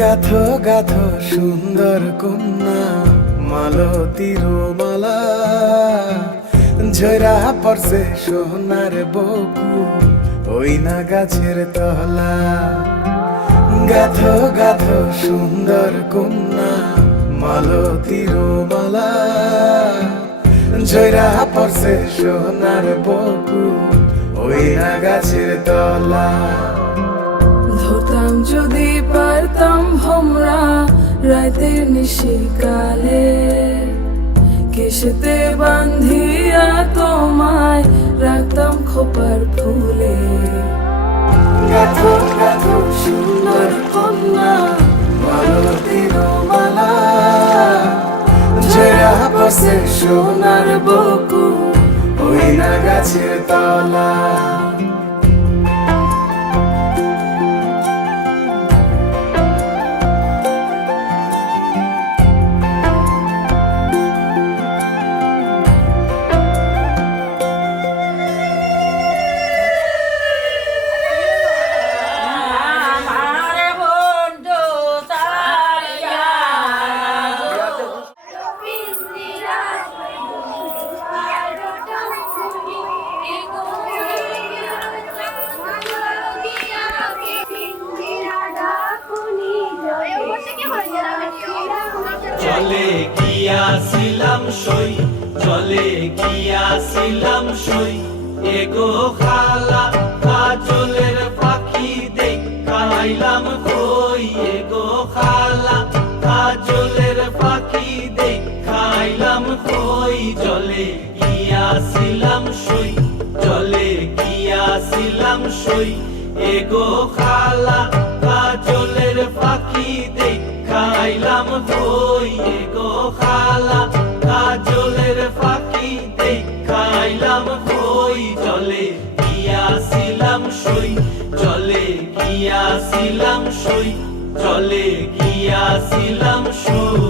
গাথো গাথো সুন্দর কন্যা মালতীর মালা, ঝরা পড়ছে সোনার বকু ওই না গাছের তলা। গাথো গাথো সুন্দর কন্যা মালতীর মালা, ঝরা পড়ছে সোনার বকু ওই না গাছের তলা। ধরতাম যদি পারতাম ভোমরা রাতে নিশিকালে, কেশেতে বান্ধিয়া তোমায় রাখতাম খোপার ফুলে। গাথো গাথো সুন্দর কন্যা মালতীর মালা, ঝরা পড়ছে সোনার বকু ওই না গাছের তলা। চলে গিয়াছিলাম সই, চলে গিয়াছিলাম সই, এগো খালা কাজলের পাখি দেখাইলাম কই। এগো খালা কাজলের পাখি দেখাইলাম কই। চলে গিয়াছিলাম সই, চলে গিয়াছিলাম সই, এগো খালা কাজলের পাখি দেখাইলাম কই। এগো খালা কাজলের পাখি দেখাইলাম কই। চলে গিয়াছিলাম সই, চলে গিয়াছিলাম সই, চলে গিয়াছিলাম সই।